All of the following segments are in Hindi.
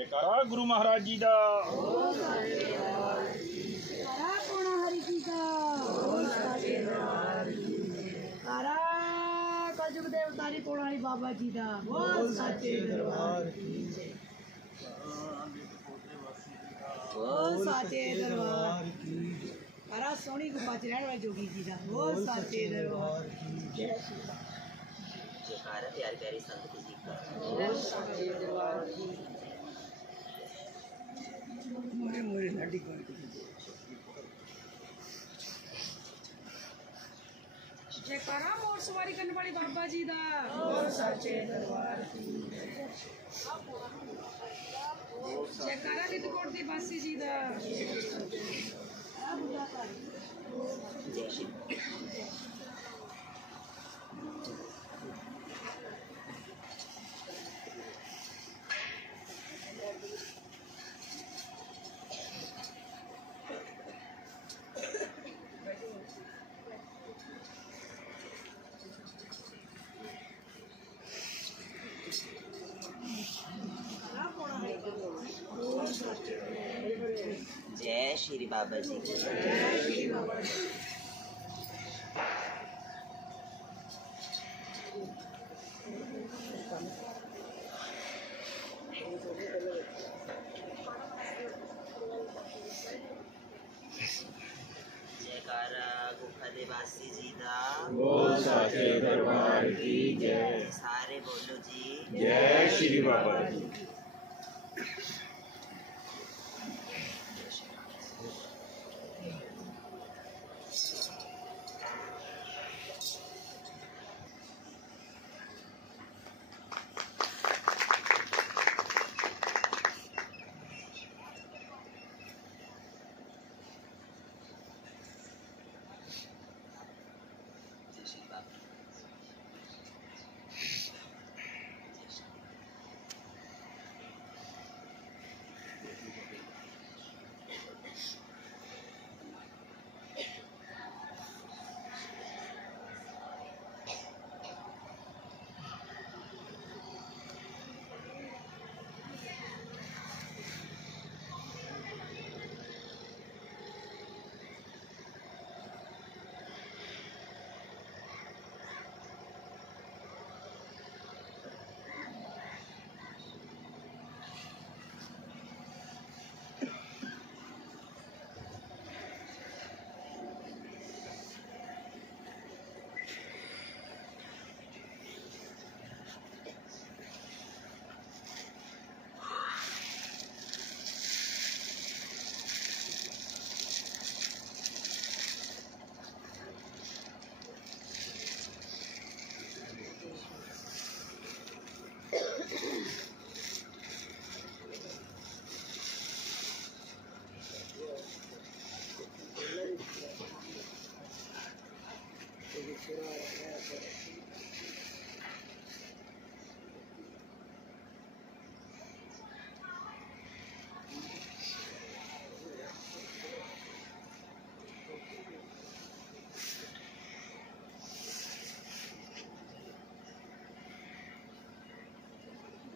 जयकारा गुरु महाराज जी दा। हरि जी का कलयुग देवतारी पोणारी बाबा जी दा बोल साचे दरबार बोल साचे दरबार हरा सोनी गुफा च रहने वाले जोगी जी दा बोल साचे दरबार जयकारा प्यारी प्यारी संगत जी का बोल साचे दरबार मोरे मोरे लाडी को जयकारा मोर सवारी करने वाली बाबा जी दा बोल साचे दरबार जयकारा रिदकोट दी बासी जी दा जय श्री जय श्री बाबा जी जय श्री बाबा जी जयकारा गुफा देवासी जी दा बोल साचे दरबार की जय। सारे बोलो जी जय श्री बाबा जी।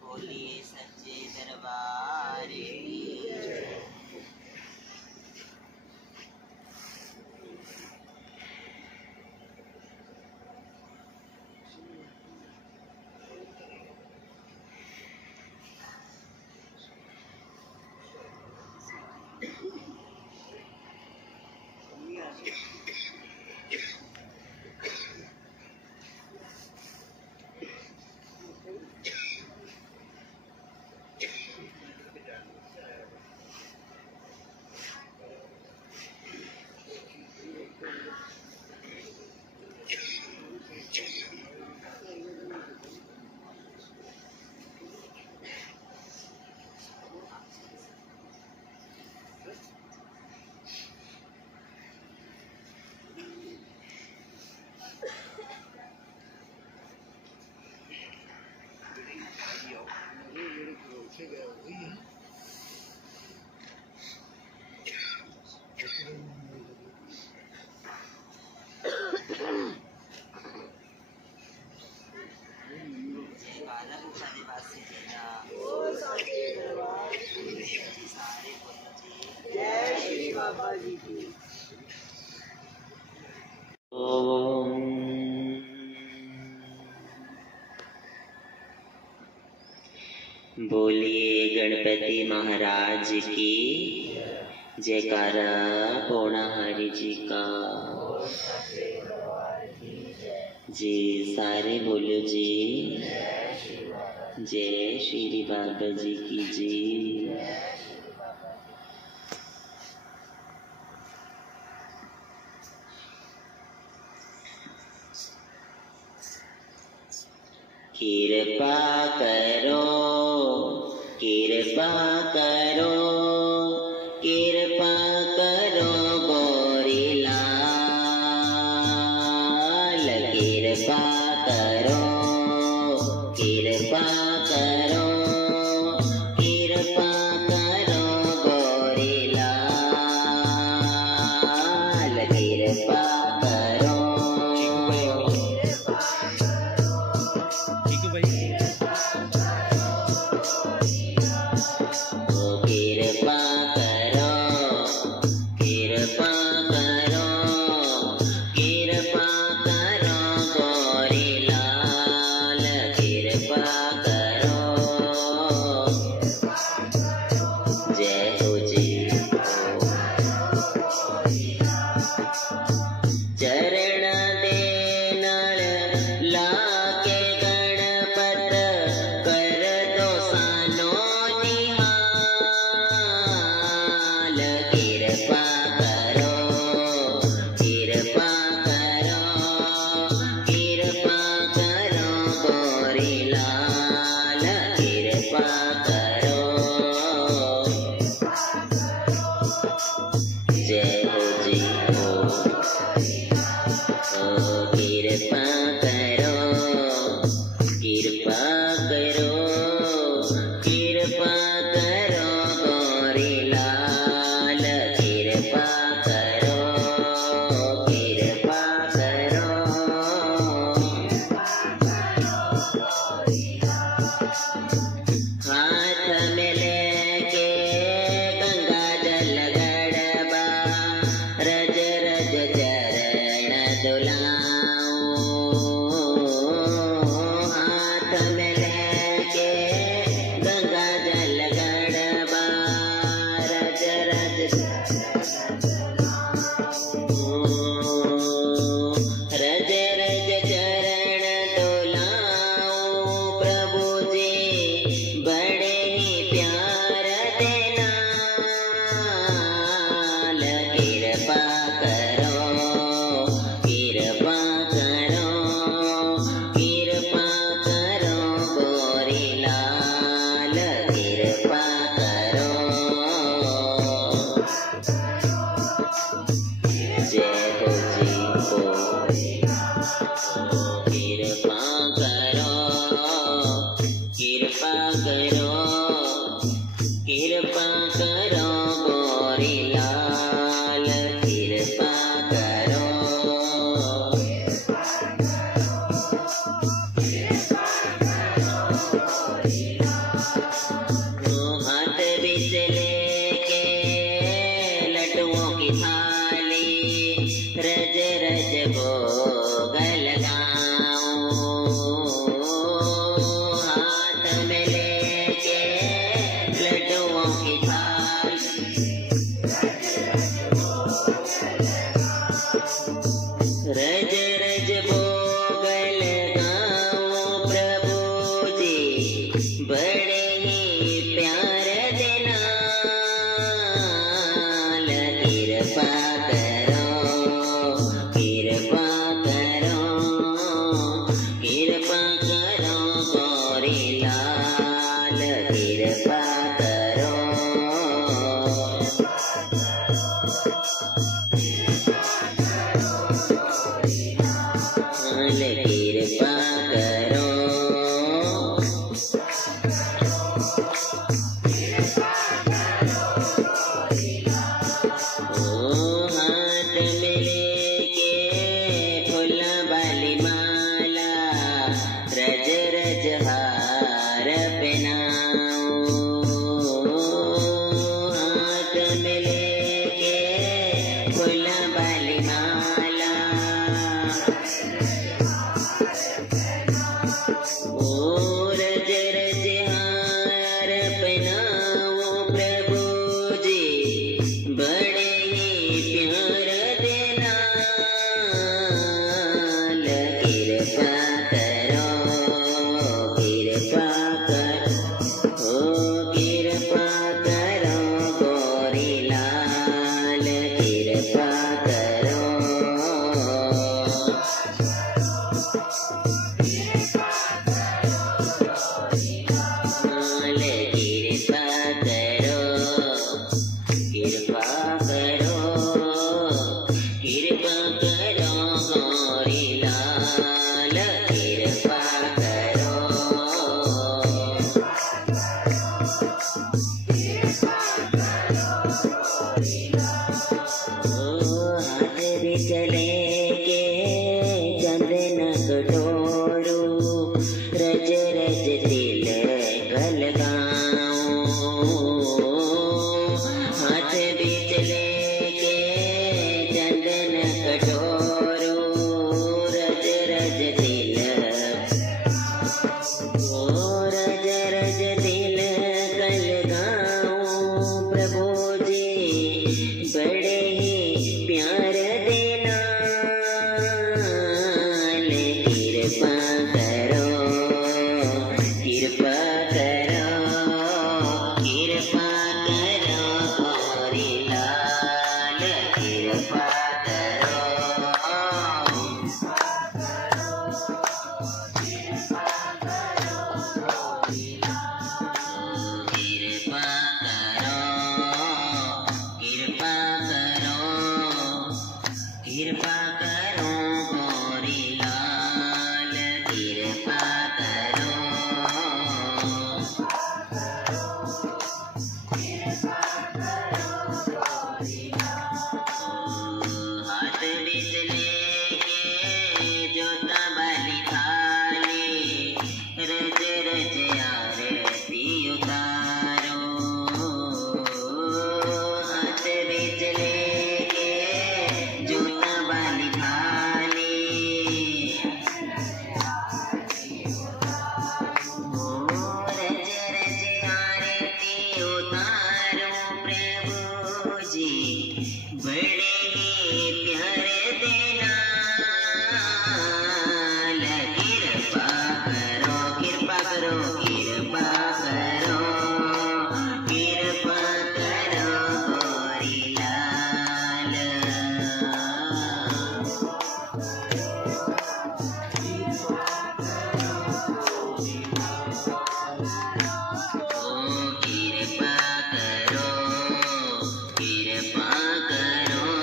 बोलिए सच्चे दरबार की जय। बोल साचे दरबार बाबा जी की। बोलिए गणपति महाराज की जयकारा। पौना हरि जी का जी। सारे बोलो जी। जय श्री बाबा जी की जी। कृपा करो, कृपा करो, कृपा करो गोरी लाल। कृपा करो, कृपा करो, कृपा करो गोरी लाल। कृपा करो। रज रज दिल कल गाऊं प्रभु जी बड़े ही प्यार देना कृपा करो कृपा करो कृपा करो गोरी लाल कृपा करो कृपा करो गोरी लाल कृपा करो हाथ बीच लेके जोता बाली थाली रज रज आरती उतारो हाथ बीच लेके जोता बाली थाली रज रज आरती उतारो प्रभु जी बड़े ही प्यार देना कृपा करो कृपा करो कृपा करो कृपा करो गोरी लाल कृपा करो कृपा करो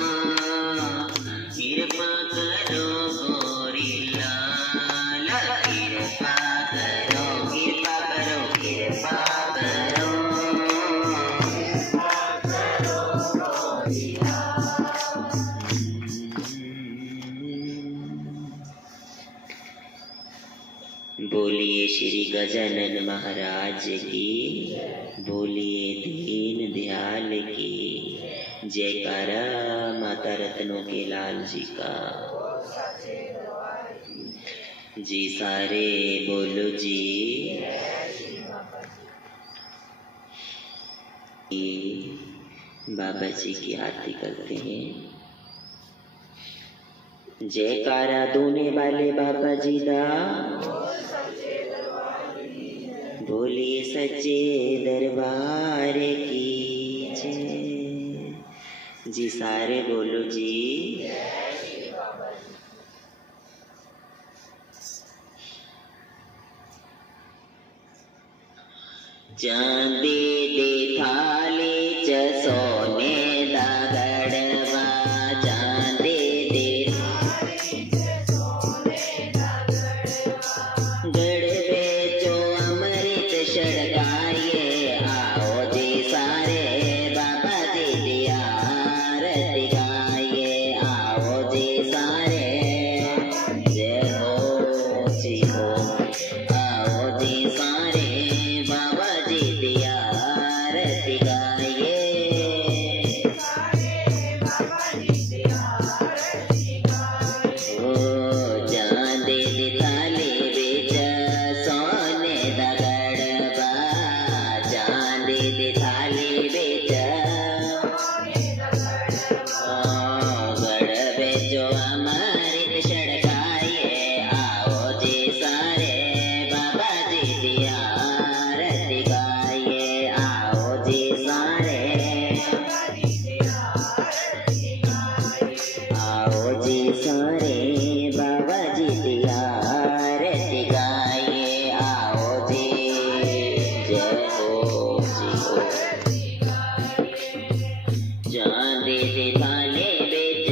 कृपा करो गोरी लाल कृपा करो कृपा करो कृपा करो बोलिए श्री गजानन महाराज की बोलिए दीन दयाल की जयकारा माता रत्नों के लाल जी का जी सारे बोलो जी बाबा जी की आरती करते हैं जयकारा दोने वाले बाबा जी दा बोलिए सच्चे दरबार की जय जी सारे बोलो जी चांदी दे थाली च सोने दा गड़वा चांदी दे गड़वे चो अमृत छड़काइए आओ जी सारे बाबा जी दी आरती गाइए आओ जी सारे जय हो जी हो आओ जी सारे बाबा जी दी आरती गाइए ओ चांदी दी थाली बिच सोने दा गड़बा चांदी दी थाली बिच गड़बे जो अमृत छड़काइए आओ जी सारे बाबा जी दी आरती गाइए आओ जी सारे आओ जी सारे बाबा जी दी आरती गाइए आओ जी जय हो जी हो चांदी दी थाली बिच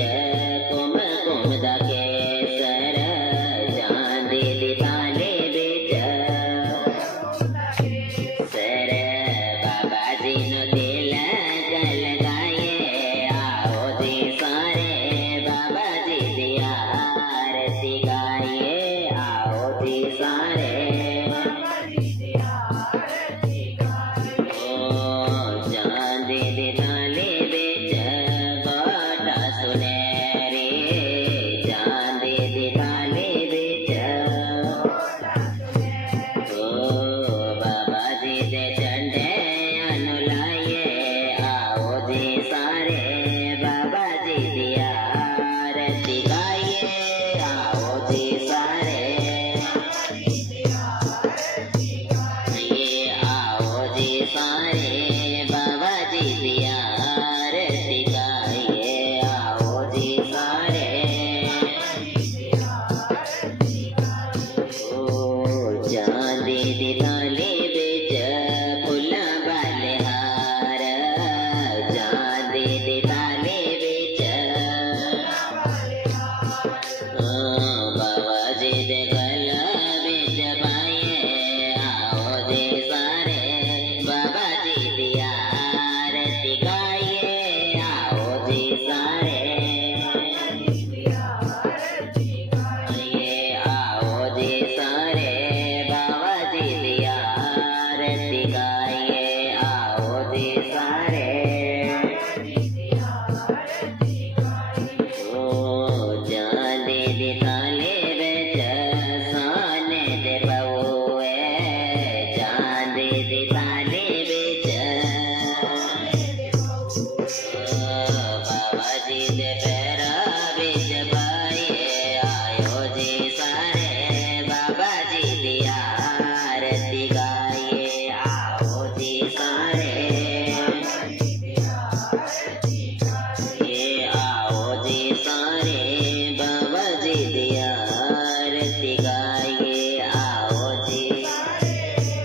कुम कुम दा केसर चांदी दी थाली बिच सर बाबा जी नो तिलक लगाइए आओ जी सारे बाबा जी दी आरती गाइए आओ जी सारे ओ चांदी दी थाली बिच गोटा सुनहरी चांदी दी थाली बिच ओ बाबा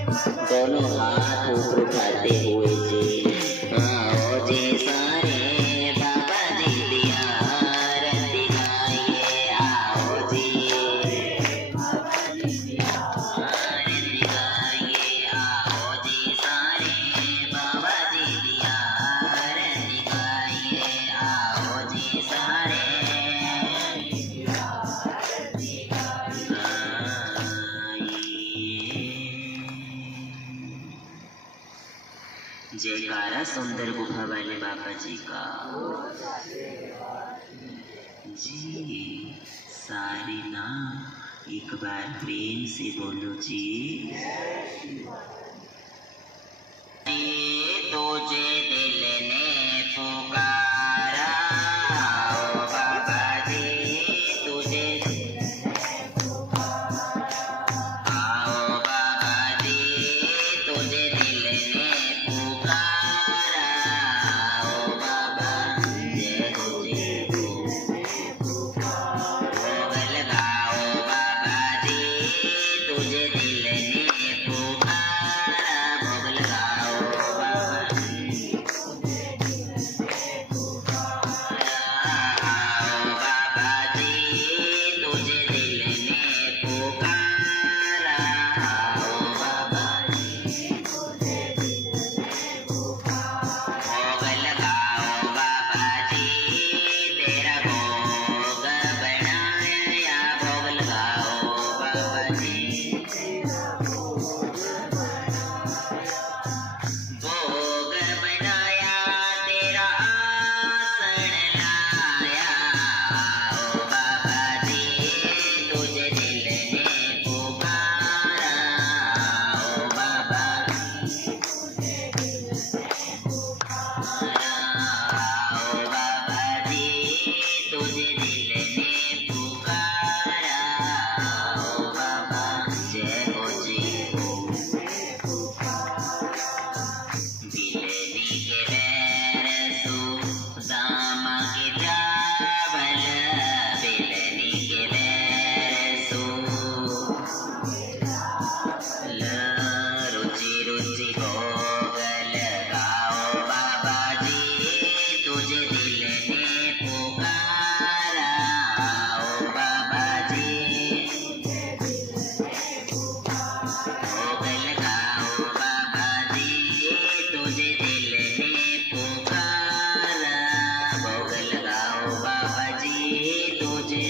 दोनों हाथ ऊपर उठाते हुए जी आओ जी सारे बाबा जी दिया आरती गाइए आओ जी आरती गाइए आओ जी सारे बाबा जी दिया आरती गाइए आओ जी सारे जयकारा सुंदर गुफा वाले बाबा जी का जी सारे ना एक बार प्रेम से बोलो जी तुझे दिल ने पुकारा ओ बाबा जी तुझे आओ बाबा जी तुझे दिल ने पुकारा ओ बाबा जय हो जी भोग लगाओ बाबा जी तुझे दिल ने पुकारा भोग लगाओ बाबा आओ बाबा जी तुझे दिल ने पुकारा आओ बाबा भोग लगाओ बाबा जी तेरा भोग बनाया भोग लगाओ बाबा जी भोग बनाया तेरा आसन लाया ओ बाबा जी तुझे दिल ने पुकारा ओ बाबा आओ बाबा जी तुझे दिल ने पुकारा ओ बाबा जय हो जी बिलनी के बैर सुदामा के चावल बिलनी के बैर रुचि रुचि भोग लगाओ बाबा जी तुझे दिल ने पुकारा ओ बाबा जी भोग लगाओ बाबा जी तुझे दिल ने पुकारा भोग लगाओ बाबा जी तुझे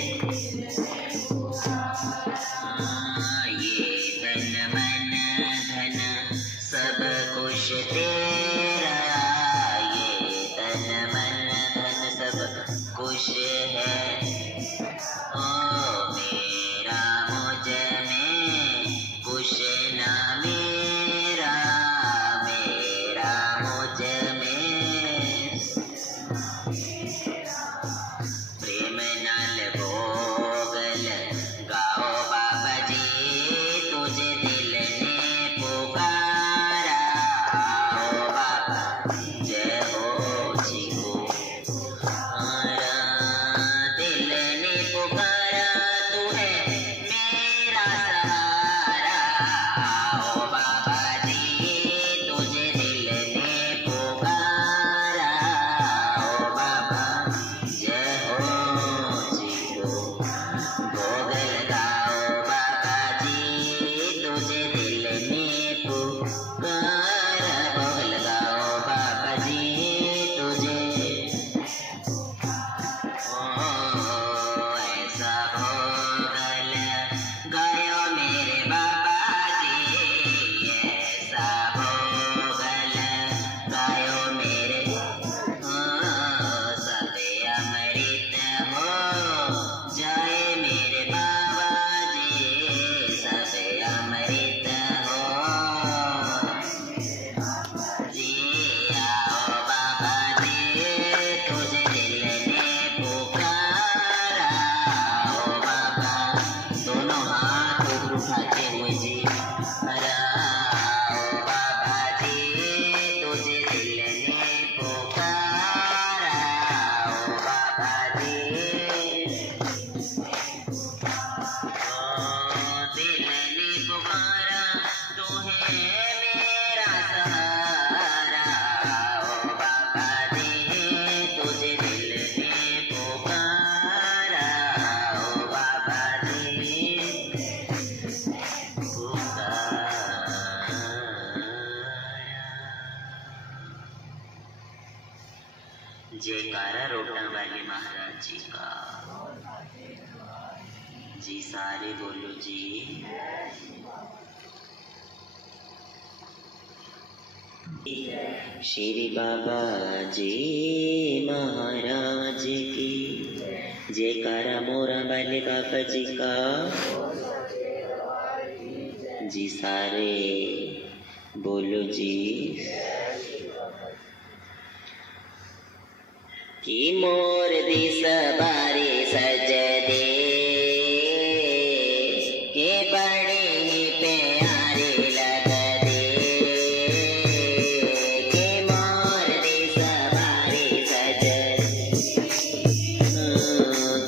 ये तन मन धन सब कुछ तेरा ये तन मन धन सब कुछ है ओ मेरा मुझ में कुछ ना मेरा मेरा मुझ में प्रेम नाल भोग लगाओ बाबा जी तुझे दिल ने पुकारा जयकारा रोटा वाले महाराज जी का। जी सारे बोलो जी। श्री बाबा जी महाराज की जयकारा मोरा वाले बाबा जी का। जी सारे बोलो जी। कि मोर दिस बारे सज दे के बड़े ही प्यारे लग दे। के मोर दिस बारे सज दे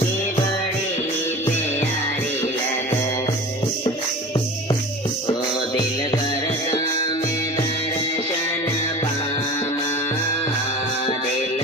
के बड़े ही प्यारे लग दे। ओ दिल करता मैं दर्शन पामा। दिल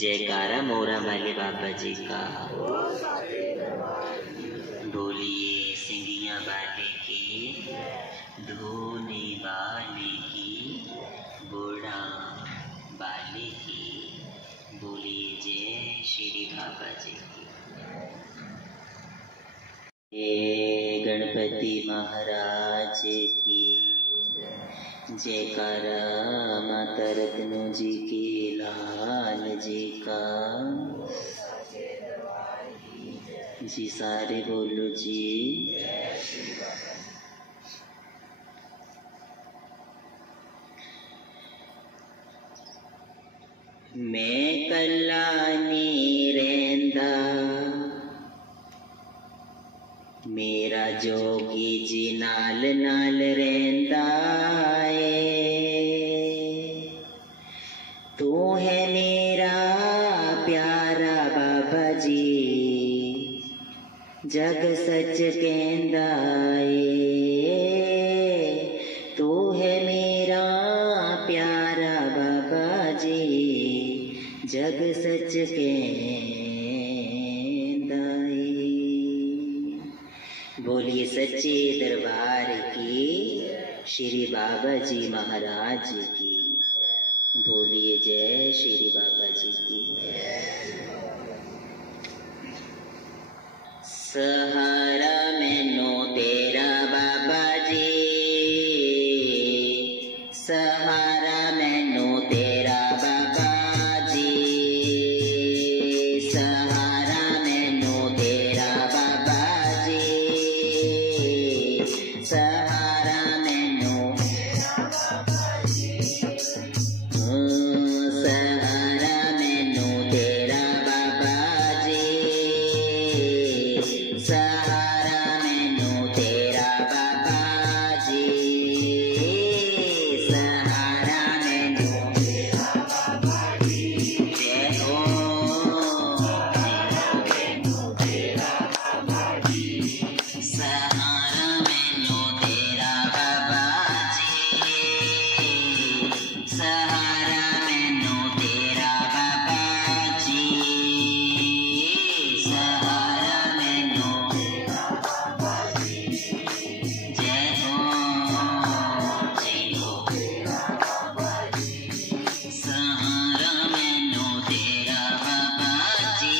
जयकारा मोरा वाले बाबा जी का। बोलिए सिंगिया वाले की, धोने वाले की, बूढ़ा वाले की। बोलिए जय श्री बाबा जी की। ये गणपति महाराज की जयकारा माता रत्नो जी की लाल जी का। जी सारे बोलो जी। मैं कल्ला नी रेंदा मेरा जोगी जी नाल नाल रेंदा तू है मेरा प्यारा बाबा जी जग सच कहंदा तू है मेरा प्यारा बाबा जी जग सच कहंदा बोलिए सच्चे दरबार की, श्री बाबा जी महाराज की। बोलिए जय श्री बाबा जी की। सहारा मैनू तेरा बाबा जी, सहारा मैनू तेरा बाबा जी, सहारा मैनू तेरा बाबा जी, सहारा मैनू सहारा मैनू तेरा बाबा जी, सहारा मैनू तेरा बाबा जी, सहारा मैनू तेरा बाबा जी। जय हो तेरा बाबा जी, सहारा मैनू तेरा बाबा जी, सहारा मैनू तेरा बाबा जी, सहारा मैनू तेरा बाबा जी। जय हो तेरा बाबा जी, सहारा मैनू तेरा बाबा जी,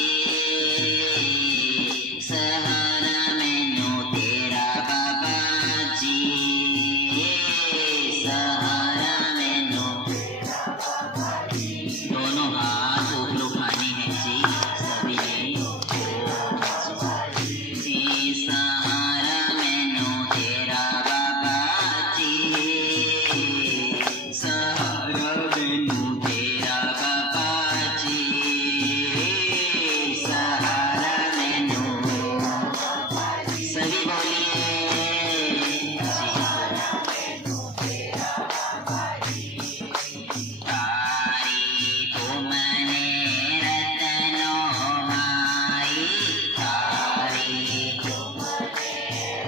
सहारा मैनू तेरा बाबा जी, सहारा मैनू तेरा बाबा जी। दोनों हाथ ऊपर उठाने हैं जी सभी ने। जी सहारा मैनू तेरा बाबा जी, सहारा मैनू तेरा बाबा जी, सहारा मैनू सभी बोलिए सहारा मैनू तेरा बाबा जी। तारी तुमने रतनों माई, तारी तुमने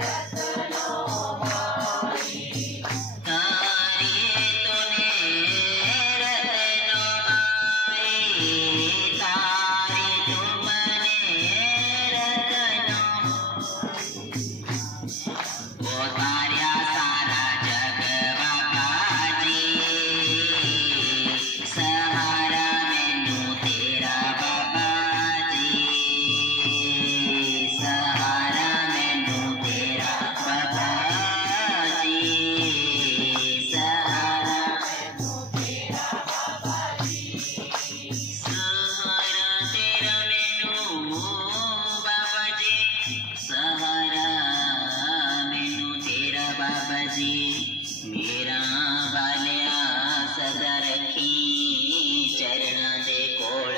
रतनों माई, तारी तूने रतनों माई, तारी तुमने रतनों वो तार्या सारा जग बाबा जी, सहारा मैनू तेरा बाबा जी, सहारा मैनू तेरा बाबा जी, सहारा मैनू तेरा बाबा जी, सहारा तेरा मैनू बाबा जी, सहारा मैनू तेरा बाबा जी। मेरा वालिया सदा रखी चरणा दे कोल,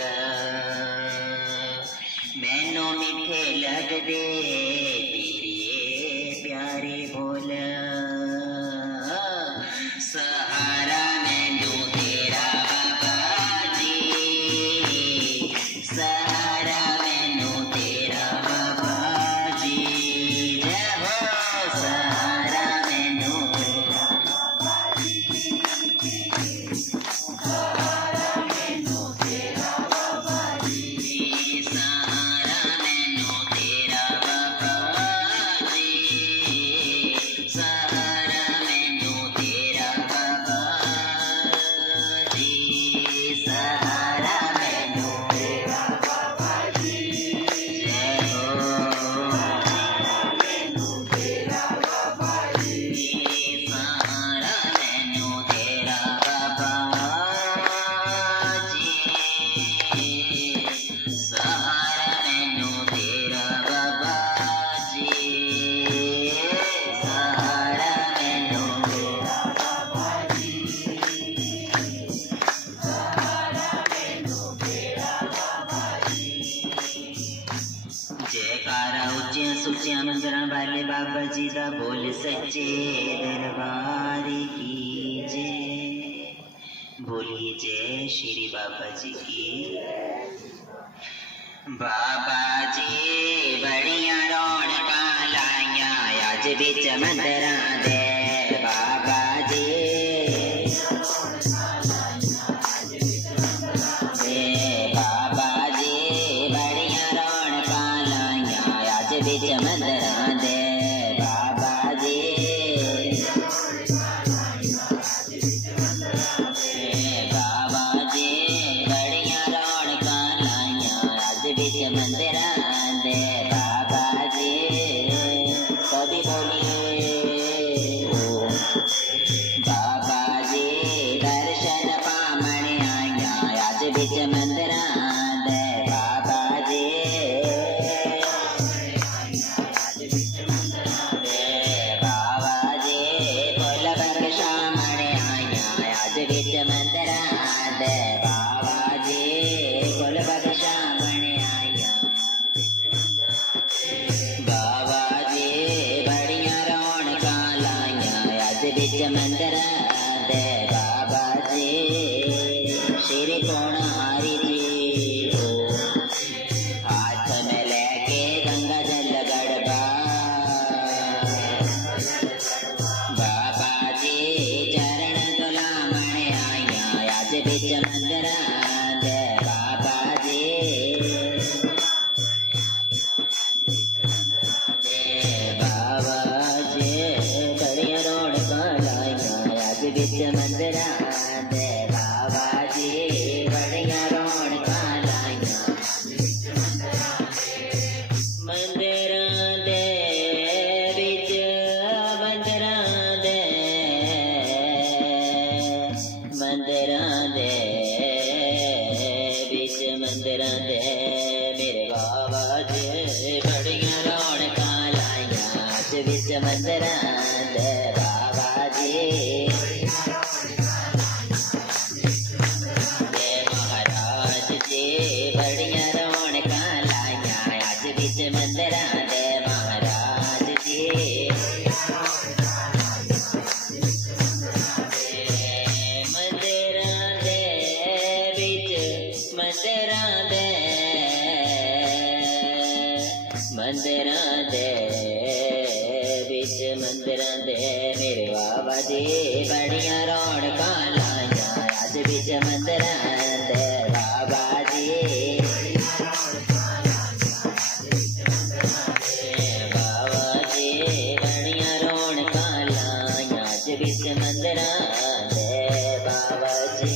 मैनू मिठे लगदे तेरे प्यारे बोल, सहारा मैनू तेरा बाबा जी, सहारा मैनू तेरा बाबा जी। जय हो सहारा मैनू तेरा बाबा जी, सहारा मैनू तेरा बाबा जी, सहारा मैनू तेरा बाबा जी, सहारा मैनू तेरा बाबा जी, सहारा मैनू तेरा बाबा जी। जय हो मैनू तेरा बाबा जी, सहारा मैनू तेरा बाबा जी, सहारा मैनू तेरा बाबा जी, सहारा मैनू तेरा बाबा जी, सहारा मैनू तेरा बाबा जी। जयकारा उच्चिया सुचिया मंदिरां वाले बाबा जी दा, बोल सच्चे दरबार की जय। बोलिए जय श्री बाबा जी की। बाबा जी बड़िया रौनकां लाइया अज बिच मंदिरां दे, बाबा जी बाबा जी बड़िया रौनकां लाइया अज बिच मंदिरां दे। मंदिरा दे बाबा जी बाबा जी फुल बख्शा मने आया आज बिच मंदिरा दे बाबा जी फुल बख्शा मने आया बाबा जी बड़िया रौनकां लाइया आज बिच मंदिरा दे बाबा जी श्री कोणारी जी को हाथ में लेके गंगा जल गड़बा बाबा जी चरण दुलामणे आया आज बिच मंदिरा दे बाबा जी बाबा जी बड़िया रौनकां लाइया आज बिच मंदिरा दे बाबा जी बड़िया रौनकां लाइया मंदिरां दे बिच मंदिरां दे बिच मंदिरां दे मेरे बाबा जी बड़िया रौनकां लाइया आज बिच मंदिरां दे बाबा जी महाराज जी बड़िया रौनकां लाइया आज बिच मंदिरां दे महाराज जी मंदिरां दे बिच मंदिरां दे बिच मंदिरां दे मेरे बाबा जी बड़िया रौनकां लाइया आज बिच मंदिरां दे बाबा जी बाबा जी बड़िया रौनकां लाइया आज बिच मंदिरां दे बाबा जी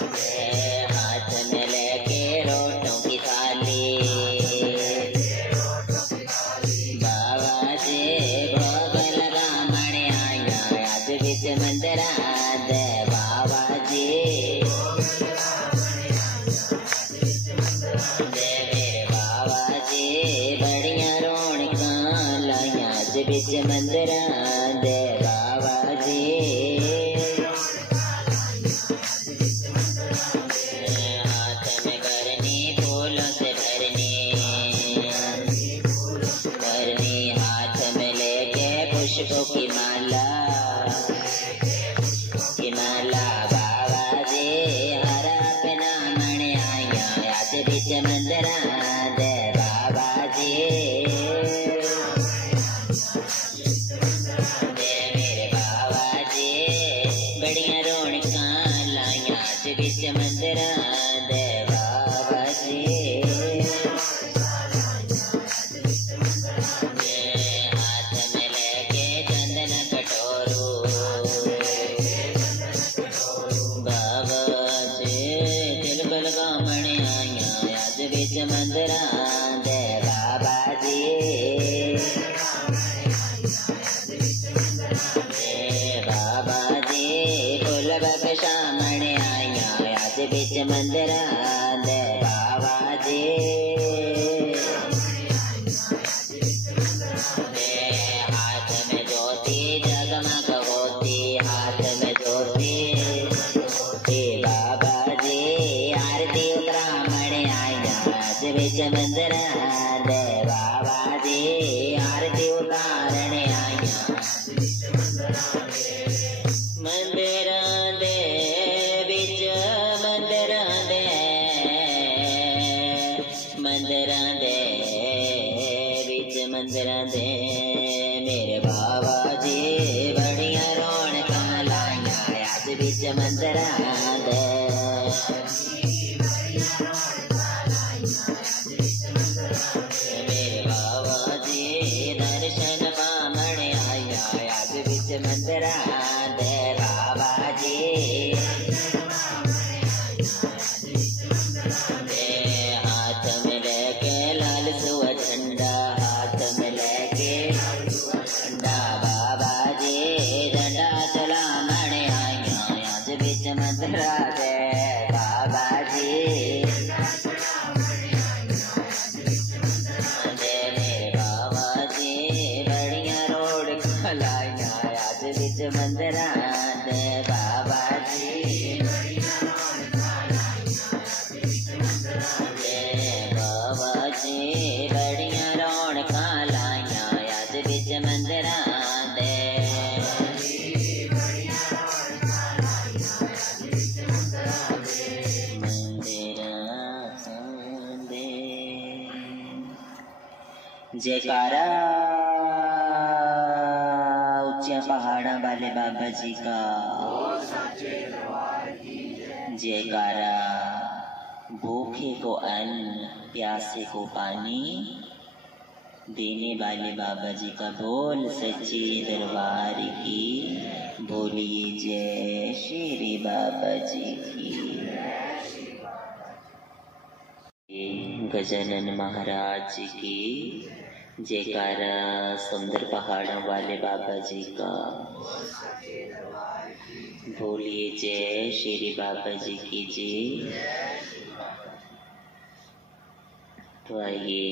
हाथ में लेके रोटों की थाली बाबा जी भोग लगा मणे आया आज बिच मंदिरा दे बाबा जी दे मेरे बाबा जी बड़िया रौनकां लाइया आज बिच मंदिरा दे बाबा जी हाथ में करनी फूलों से भरनी हाथ में लेके पुष्पों की माला बाबा जी हरा पहना मणे आया आज बिच मंदिरा दे बाबा जी दे मेरे बाबा जी बड़िया रौनकां लाइया आज बिच मंदिरा दे बाबा जी हाथ में लेके चंदन कटोरू बाबा जी तिलक लगामणे आया आज बिच मंदिरा दे बाबा जी बाबा जी फुल बख्शा मणे आया आज बिच मंदिरा दे बाबा जी हाथ में ज्योति जगमग होती हाथ में ज्योति बाबा जी आरती उतरा मणे आया आज बिच मंदिरा दे बाबा जी आरती उतारने आया मंदिरां दे बिच मंदिरां दे बिच मंदिरां दे मेरे बाबा जी बड़िया रौनकां लाइया आज बिच मंदिरां दे मेरे बाबा जी दर्शन पामणे आया आज बिच मंदिरां दे बाबा जी हाथ में लेके लाल सुआ झंडा हाथ में लेके झंडा बाबा जी झंडा चला मणे आया आज बिच मंदिरां सुंदरा दे बाबा जी दे मेरे बाबा जी बड़िया रोड खलाइया आज बिच मंदिरा दे बाबा जी दे बाबा जी बड़िया रोड खलाइया आज बिच मंदिरा दे जयकारा ऊंचे पहाड़ा वाले बाबा जी का जयकारा भूखे को अन्न प्यासे को पानी देने वाले बाबा जी का बोल सच्चे दरबार की बोलिए जय श्री बाबा जी की गजानन महाराज की जयकारा सुंदर पहाड़ों वाले बाबा जी का बोलिए जय श्री बाबा जी की जी। तो आइए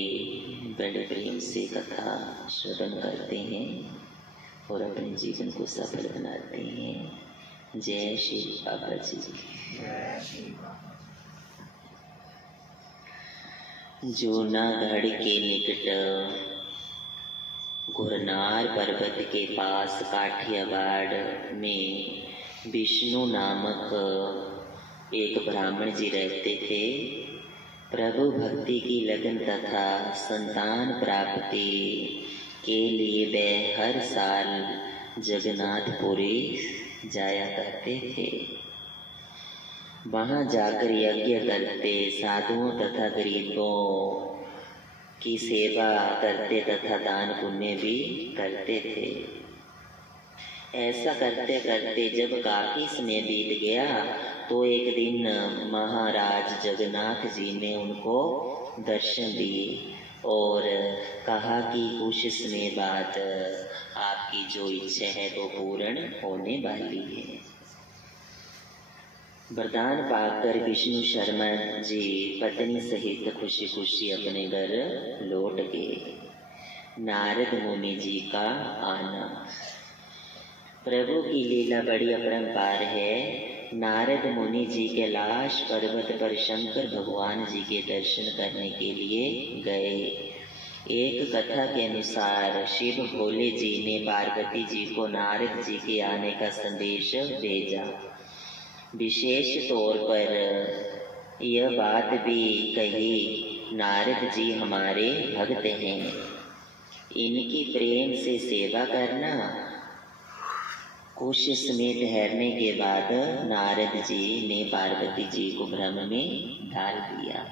बड़े प्रेम से कथा श्रवण करते हैं और अपने जीवन को सफल बनाते हैं। जय श्री बाबा जी। जूनागढ़ के निकट गुरनार पर्वत के पास काठियावाड़ में विष्णु नामक एक ब्राह्मण जी रहते थे। प्रभु भक्ति की लगन तथा संतान प्राप्ति के लिए वे हर साल जगन्नाथपुरी जाया करते थे। वहां जाकर यज्ञ करते, साधुओं तथा गरीबों की सेवा करते तथा दान पुण्य भी करते थे। ऐसा करते करते जब काफी समय बीत गया तो एक दिन महाराज जगन्नाथ जी ने उनको दर्शन दिए और कहा कि कुछ समय बाद आपकी जो इच्छा है वो पूर्ण होने वाली है। वरदान पाकर विष्णु शर्मा जी पत्नी सहित खुशी खुशी अपने घर लौट गए। नारद मुनि जी का आना। प्रभु की लीला बड़ी अपरंपार है। नारद मुनि जी कैलाश पर्वत पर शंकर भगवान जी के दर्शन करने के लिए गए। एक कथा के अनुसार शिव भोले जी ने पार्वती जी को नारद जी के आने का संदेश भेजा। विशेष तौर पर यह बात भी कही, नारद जी हमारे भक्त हैं, इनकी प्रेम से सेवा करना। कुछ समय ठहरने के बाद नारद जी ने पार्वती जी को भ्रम में डाल दिया।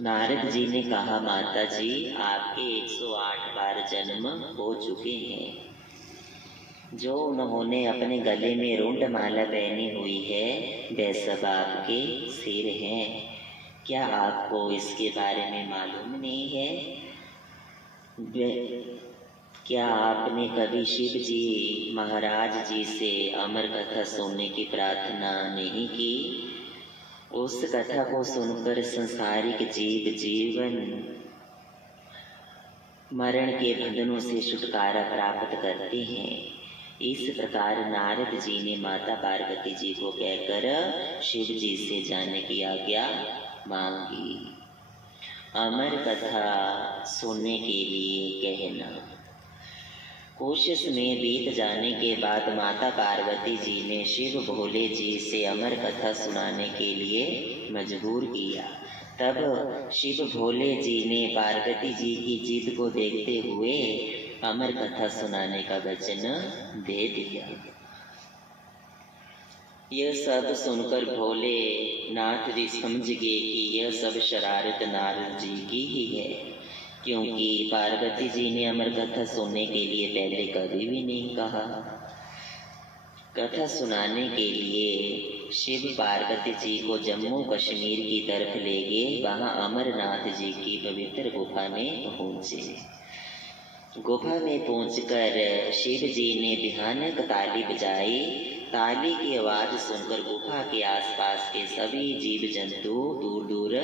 नारद जी ने कहा, माता जी आपके 108 बार जन्म हो चुके हैं। जो उन्होंने अपने गले में रुंड माला पहनी हुई है वह सब आपके सिर हैं। क्या आपको इसके बारे में मालूम नहीं है? क्या आपने कभी शिव जी महाराज जी से अमर कथा सुनने की प्रार्थना नहीं की? उस कथा को सुनकर संसारिक जीव जीवन मरण के बंधनों से छुटकारा प्राप्त करते हैं। इस प्रकार नारद जी ने माता पार्वती जी को कहकर शिव जी से जाने की आज्ञा मांगी। अमर कथा सुनने के लिए कहना। कुछ समय बीत जाने के बाद माता पार्वती जी ने शिव भोले जी से अमर कथा सुनाने के लिए मजबूर किया। तब शिव भोले जी ने पार्वती जी की जिद को देखते हुए अमर कथा सुनाने का वचन दे दिया। यह सब सुनकर भोले नाथ जी समझ गए कि यह सब शरारत नारद जी की ही है, क्योंकि पार्वती जी ने अमर कथा सुनने के लिए पहले कभी भी नहीं कहा। कथा सुनाने के लिए शिव पार्वती जी को जम्मू कश्मीर की तरफ ले गए। वहां अमरनाथ जी की पवित्र गुफा में पहुंचे। गुफा में पहुंचकर शिव जी ने भयानक ताली बजाई ताली की आवाज सुनकर गुफा के आसपास के सभी जीव जंतु दूर दूर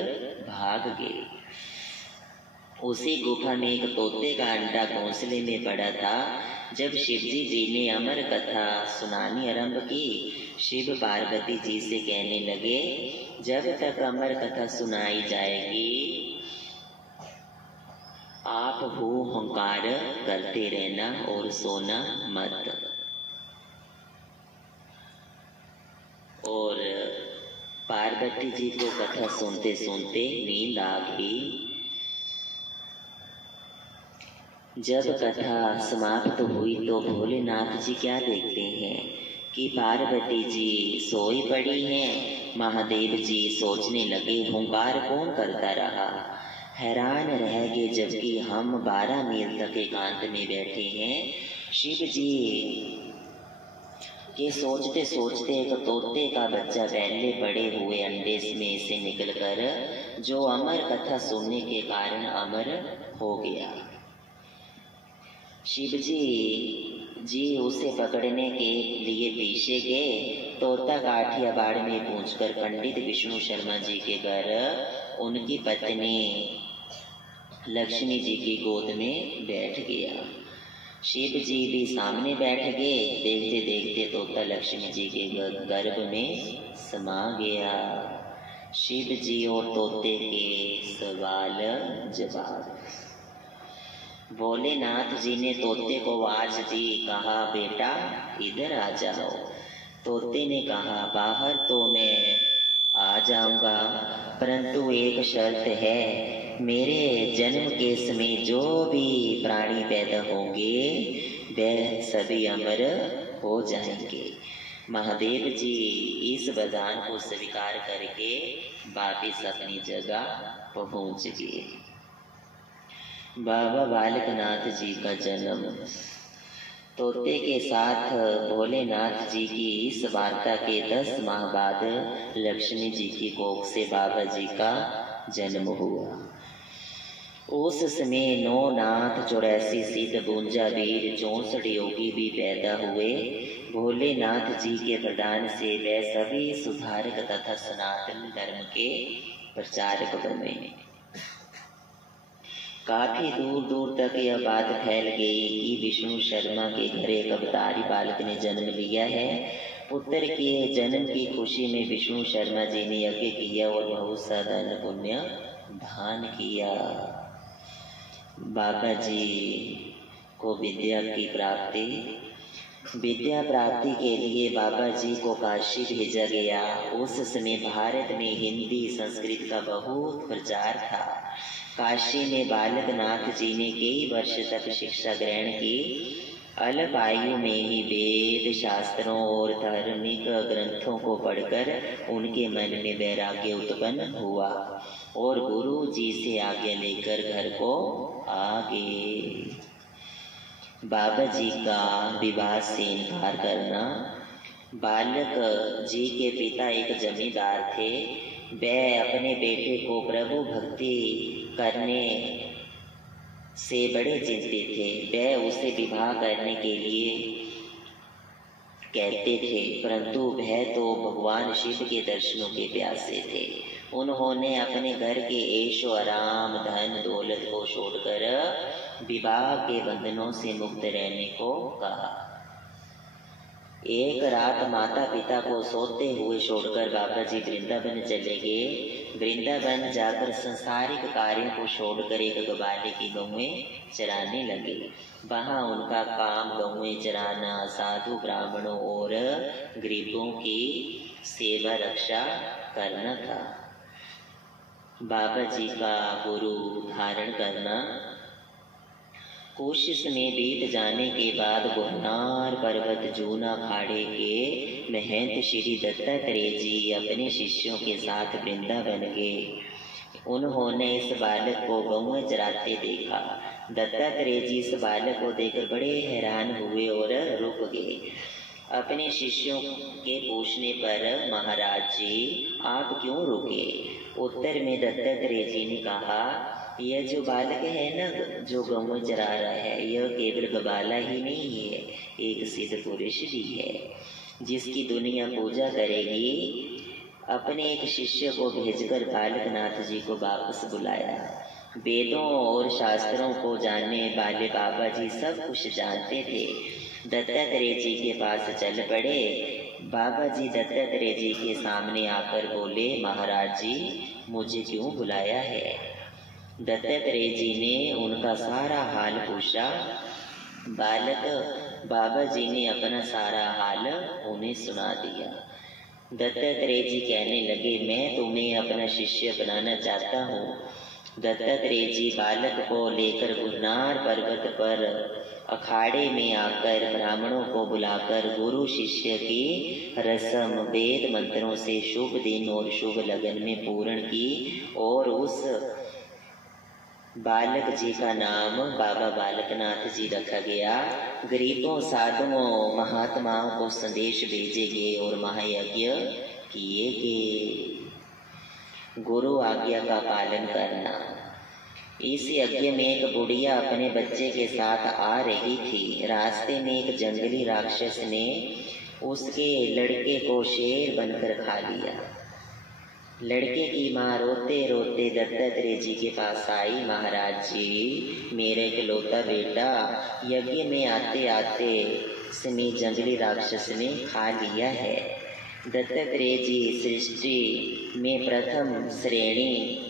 भाग गए। उसी गुफा में एक तोते का अंडा घोंसले में पड़ा था। जब शिवजी जी ने अमर कथा सुनानी आरंभ की, शिव पार्वती जी से कहने लगे, जब तक अमर कथा सुनाई जाएगी आप भू हुंकार करते रहना और सोना मत। और पार्वती जी को कथा सुनते सुनते नींद आ गई। जब कथा समाप्त हुई तो भोलेनाथ जी क्या देखते हैं कि पार्वती जी सोई पड़ी हैं। महादेव जी सोचने लगे, हुंकार कौन करता रहा। हैरान रह गए, जबकि हम 12 मील तक एकांत में बैठे हैं। शिव जी के सोचते सोचते एक तोते का बच्चा पहले पड़े हुए अंडे में से निकलकर, जो अमर कथा सुनने के कारण अमर हो गया। शिव जी उसे पकड़ने के लिए पीछे गए। तोता काठिया बाड़ में पहुंचकर पंडित विष्णु शर्मा जी के घर उनकी पत्नी लक्ष्मी जी की गोद में बैठ गया। शिव जी भी सामने बैठ गए। देखते देखते तोता लक्ष्मी जी के गर्भ में समा गया। शिव जी और तोते के सवाल जवाब। भोलेनाथ जी ने तोते को आवाज दी, कहा, बेटा इधर आ जाओ। तोते ने कहा, बाहर तो मैं आ जाऊंगा, परंतु एक शर्त है, मेरे जन्म के समय जो भी प्राणी पैदा होंगे वे सभी अमर हो जाएंगे। महादेव जी इस वरदान को स्वीकार करके वापिस अपनी जगह पहुंच गए। बाबा बालकनाथ जी का जन्म। तोते के साथ भोलेनाथ जी की इस वार्ता के 10 माह बाद लक्ष्मी जी की कोख से बाबा जी का जन्म हुआ। उस समय 9 नाथ 84 सिद्ध 52 वीर 64 योगी भी पैदा हुए। भोलेनाथ जी के वरदान से वे सभी सुधारक तथा सनातन धर्म के प्रचारक बने। काफी दूर दूर तक यह बात फैल गई कि विष्णु शर्मा के घर एक अवतारी बालक ने जन्म लिया है। पुत्र के जन्म की खुशी में विष्णु शर्मा जी ने यज्ञ किया और बहुत सा धन पुण्य दान किया। बाबा जी को विद्या प्राप्ति के लिए बाबा जी को काशी भेजा गया। उस समय भारत में हिंदी संस्कृत का बहुत प्रचार था। काशी में बालकनाथ जी ने कई वर्ष तक शिक्षा ग्रहण की। अल्प आयु में ही वेद शास्त्रों और धार्मिक ग्रंथों को पढ़कर उनके मन में वैराग्य उत्पन्न हुआ और गुरु जी से आज्ञा लेकर घर को आ गए। बाबा जी का विवाह से इनकार करना। बालक जी के पिता एक जमींदार थे। वे अपने बेटे को प्रभु भक्ति करने से बड़े चिंतित थे। वे उसे विवाह करने के लिए कहते थे, परंतु वह तो भगवान शिव के दर्शनों के प्यासे थे। उन्होंने अपने घर के ऐशो आराम धन दौलत को छोड़कर विवाह के बंधनों से मुक्त रहने को कहा। एक रात माता पिता को सोते हुए छोड़कर बाबा जी वृंदावन चले गए। वृंदावन जाकर संसारिक कार्यों को छोड़कर एक ग्वाले की गौएं चराने लगे। वहां उनका काम गौएं चराना, साधु ब्राह्मणों और गरीबों की सेवा रक्षा करना था। बाबा जी का गुरु धारण करना। कुछ समय बीत जाने के बाद गुरनार पर्वत जूना खाड़े के महंत श्री दत्तात्रेय जी अपने शिष्यों के साथ वृंदावन गए। उन्होंने इस बालक को गौएं चराते देखा। दत्तात्रेय जी इस बालक को देखकर बड़े हैरान हुए और रुक गए। अपने शिष्यों के पूछने पर, महाराज जी आप क्यों रुके? उत्तर में दत्तात्रेय जी ने कहा, यह जो बालक है ना, जो गौएं चरा रहा है, यह केवल ग्वाला ही नहीं है, एक सिद्ध पुरुष भी है। जिसकी दुनिया पूजा करेगी, अपने एक शिष्य को भेजकर बालकनाथ जी को वापस बुलाया। वेदों और शास्त्रों को जानने वाले बाबा जी सब कुछ जानते थे। दत्तात्रेय जी के पास चल पड़े। बाबा जी दत्तात्रेय जी के सामने आकर बोले, महाराज जी मुझे क्यों बुलाया है? दत्तात्रेय जी ने उनका सारा हाल पूछा। बाबा जी ने अपना सारा हाल उन्हें सुना दिया। दत्तात्रेय जी कहने लगे, मैं तुम्हें अपना शिष्य बनाना चाहता हूँ। दत्तात्रेय जी बालक को लेकर गुरनार पर्वत पर अखाड़े में आकर ब्राह्मणों को बुलाकर गुरु शिष्य की रस्म वेद मंत्रों से शुभ दिन और शुभ लगन में पूर्ण की और उस बालक जी का नाम बाबा बालकनाथ जी रखा गया। गरीबों, साधुओं, महात्माओं को संदेश भेजे गए और महायज्ञ किए गए। गुरु आज्ञा का पालन करना। इस यज्ञ में एक बुढ़िया अपने बच्चे के साथ आ रही थी। रास्ते में एक जंगली राक्षस ने उसके लड़के को शेर बनकर खा लिया। लड़के की माँ रोते रोते दत्तात्रेय जी के पास आई। महाराज जी, मेरे इकलौता बेटा यज्ञ में आते आते समय जंगली राक्षस ने खा लिया है। दत्तात्रेय जी सृष्टि में प्रथम श्रेणी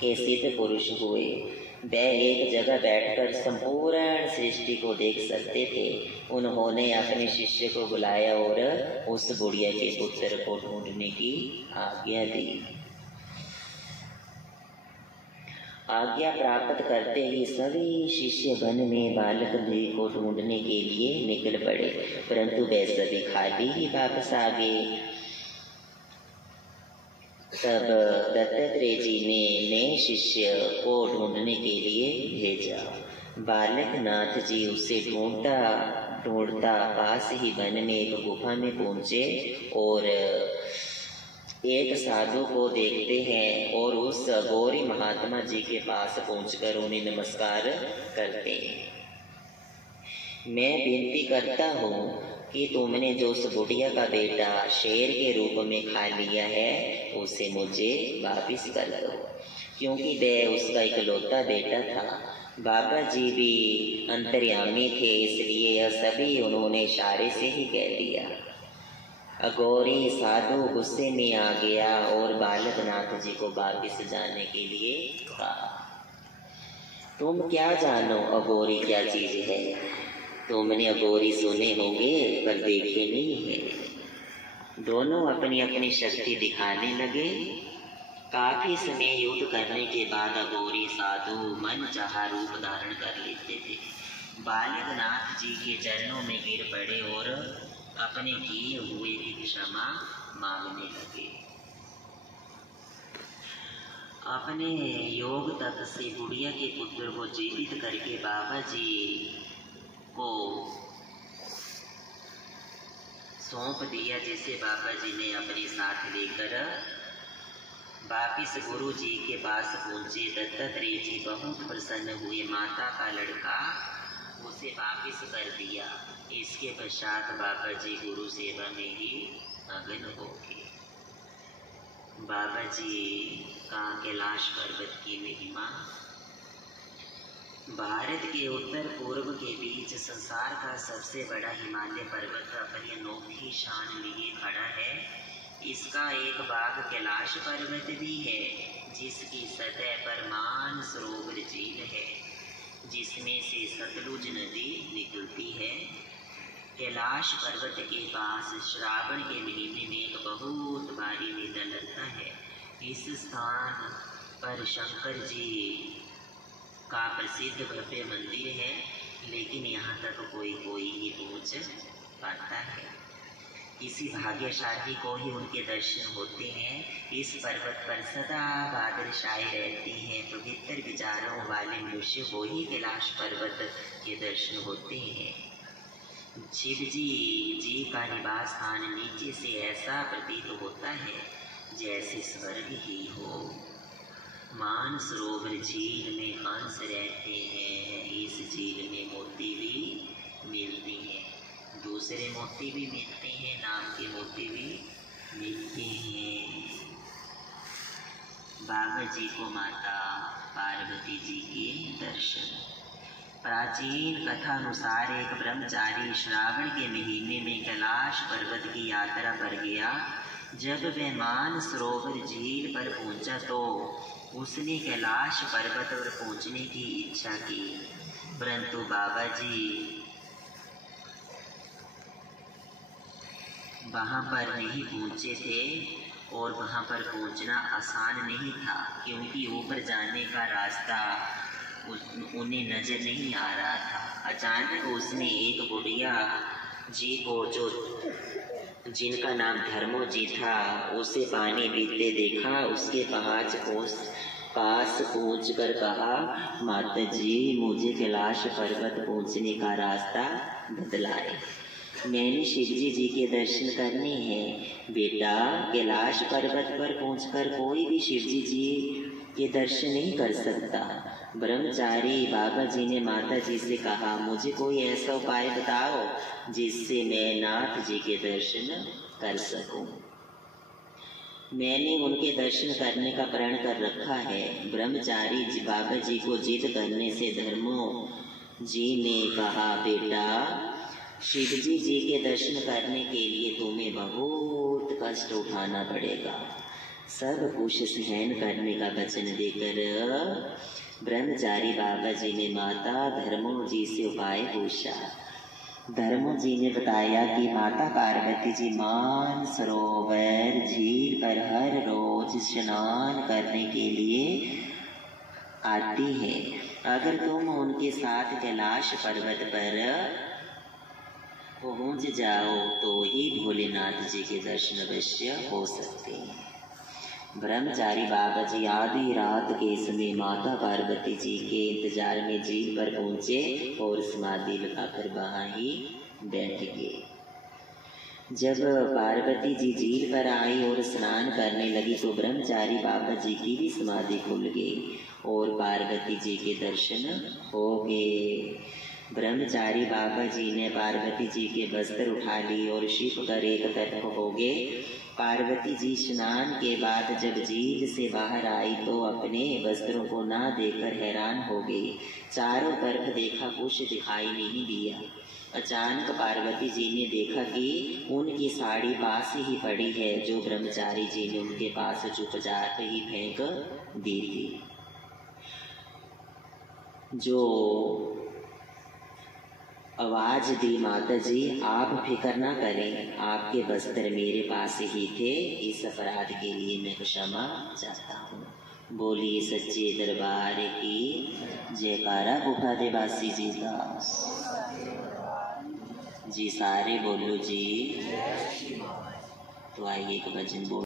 के सिद्ध पुरुष हुए। वे एक जगह बैठकर संपूर्ण सृष्टि को देख सकते थे। उन्होंने अपने शिष्य को बुलाया और उस बुढ़िया के पुत्र को ढूंढने की आज्ञा दी। आज्ञा प्राप्त करते ही सभी शिष्य वन में बालक जी को ढूंढने के लिए निकल पड़े, परंतु वे सभी खाली ही वापस आ गए। तब दत्तात्रेय जी ने नए शिष्य को ढूंढने के लिए भेजा। बालकनाथ जी उसे ढूंढता पास ही वन में एक गुफा में पहुंचे और एक साधु को देखते हैं और उस गौरी महात्मा जी के पास पहुंचकर उन्हें नमस्कार करते हैं। मैं विनती करता हूँ कि तुमने जो उस बुढ़िया का बेटा शेर के रूप में खा लिया है उसे मुझे वापिस कर दो, क्योंकि वह उसका इकलौता बेटा था। बाबा जी भी अंतर्यामी थे, इसलिए यह सभी उन्होंने इशारे से ही कह दिया। अघोरी साधु गुस्से में आ गया और बालकनाथ जी को वापिस जाने के लिए कहा। तुम क्या जानो अघोरी क्या चीज है? तुमने अघोरी सुने होंगे पर देखे नहीं है। दोनों अपनी अपनी शक्ति दिखाने लगे। काफी समय युद्ध करने के बाद अघोरी साधु मन चाहा रूप धारण कर लेते थे। बालकनाथ जी के चरणों में गिर पड़े और अपने किए हुए की क्षमा मांगने लगे। अपने योग तप से बुढ़िया के पुत्र को जीवित करके बाबा जी को सौंप दिया, जिसे बाबा जी ने अपने साथ लेकर वापिस गुरु जी के पास पहुंचे। दत्तात्रेय जी बहुत प्रसन्न हुए। माता का लड़का उसे वापिस कर दिया। इसके पश्चात बाबा जी गुरु सेवा में ही मगन हो गए। बाबा जी का कैलाश पर्वत की महिमा। भारत के उत्तर पूर्व के बीच संसार का सबसे बड़ा हिमालय पर्वत अपनी अनोखी शान लिए खड़ा है। इसका एक भाग कैलाश पर्वत भी है, जिसकी सतह पर मानसरोवर झील है, जिसमें से सतलुज नदी निकलती है। कैलाश पर्वत के पास श्रावण के महीने में एक बहुत भारी मेला लगता है। इस स्थान पर शंकर जी का प्रसिद्ध भव्य मंदिर है, लेकिन यहाँ तक कोई ही पहुँच पाता है। किसी भाग्यशाली को ही उनके दर्शन होते हैं। इस पर्वत पर सदा बादल छाए रहते हैं। पवित्र विचारों वाले मनुष्य को ही कैलाश पर्वत के दर्शन होते हैं। शिव जी का निवास स्थान नीचे से ऐसा प्रतीत होता है जैसे स्वर्ग ही हो। मानसरोवर झील में हंस रहते हैं। इस झील में मोती भी मिलती हैं। दूसरे मोती भी मिलते हैं, नाम के मोती भी मिलते हैं। बाबा जी को माता पार्वती जी के दर्शन। प्राचीन कथा अनुसार एक ब्रह्मचारी श्रावण के महीने में कैलाश पर्वत की यात्रा पर गया। जब वह मानसरोवर झील पर पहुंचा तो उसने कैलाश पर्वत पर पहुंचने की इच्छा की, परंतु बाबा जी वहां पर नहीं पहुंचे थे और वहां पर पहुंचना आसान नहीं था, क्योंकि ऊपर जाने का रास्ता उन्हें नजर नहीं आ रहा था। अचानक उसने एक बुढ़िया जी को, जो जिनका नाम धर्मो जी था, उसे पानी पीते देखा। उसके पास पहुँच कर कहा, माता जी मुझे कैलाश पर्वत पहुँचने का रास्ता बतलाए, मैंने शिवजी जी के दर्शन करने हैं। बेटा, कैलाश पर्वत पर पहुंचकर कोई भी शिवजी जी के दर्शन नहीं कर सकता। ब्रह्मचारी बाबा जी ने माता जी से कहा, मुझे कोई ऐसा उपाय बताओ जिससे मैं नाथ जी के दर्शन कर सकूं। मैंने उनके दर्शन करने का प्रण कर रखा है। ब्रह्मचारी जी बाबा जी को जिद करने से धर्मो जी ने कहा, बेटा, शिवजी जी के दर्शन करने के लिए तुम्हें बहुत कष्ट उठाना पड़ेगा। सब कुछ सहन करने का वचन देकर ब्रह्मचारी बाबा जी ने माता धर्मो जी से उपाय पूछा। धर्मो जी ने बताया कि माता पार्वती जी मानसरोवर झील पर हर रोज स्नान करने के लिए आती है। अगर तुम उनके साथ कैलाश पर्वत पर पहुंच जाओ तो ही भोलेनाथ जी के दर्शन अवश्य हो सकते हैं। ब्रह्मचारी बाबा जी आधी रात के समय माता पार्वती जी के इंतजार में झील पर पहुंचे और समाधि लगाकर वहां ही बैठ गए। जब पार्वती जी झील पर आई और स्नान करने लगी तो ब्रह्मचारी बाबा जी की भी समाधि खुल गई और पार्वती जी के दर्शन हो गए। ब्रह्मचारी बाबा जी ने पार्वती जी के वस्त्र उठा ली और शिव कर एक तरफ हो गए। पार्वती जी स्नान के बाद जब झील से बाहर आई तो अपने वस्त्रों को ना देखकर हैरान हो गई। चारों तरफ देखा, कुछ दिखाई नहीं दिया। अचानक पार्वती जी ने देखा कि उनकी साड़ी पास ही पड़ी है, जो ब्रह्मचारी जी ने उनके पास चुपचाप ही फेंक दी थी। जो आवाज दी, माता जी आप फिक्र ना करें, आपके वस्त्र मेरे पास ही थे, इस अपराध के लिए मैं क्षमा चाहता हूँ। बोलिए सच्चे दरबार की जयकारा। गुफा देवासी जी का जी, सारे बोलो जी। तो आइए एक भजन बोल।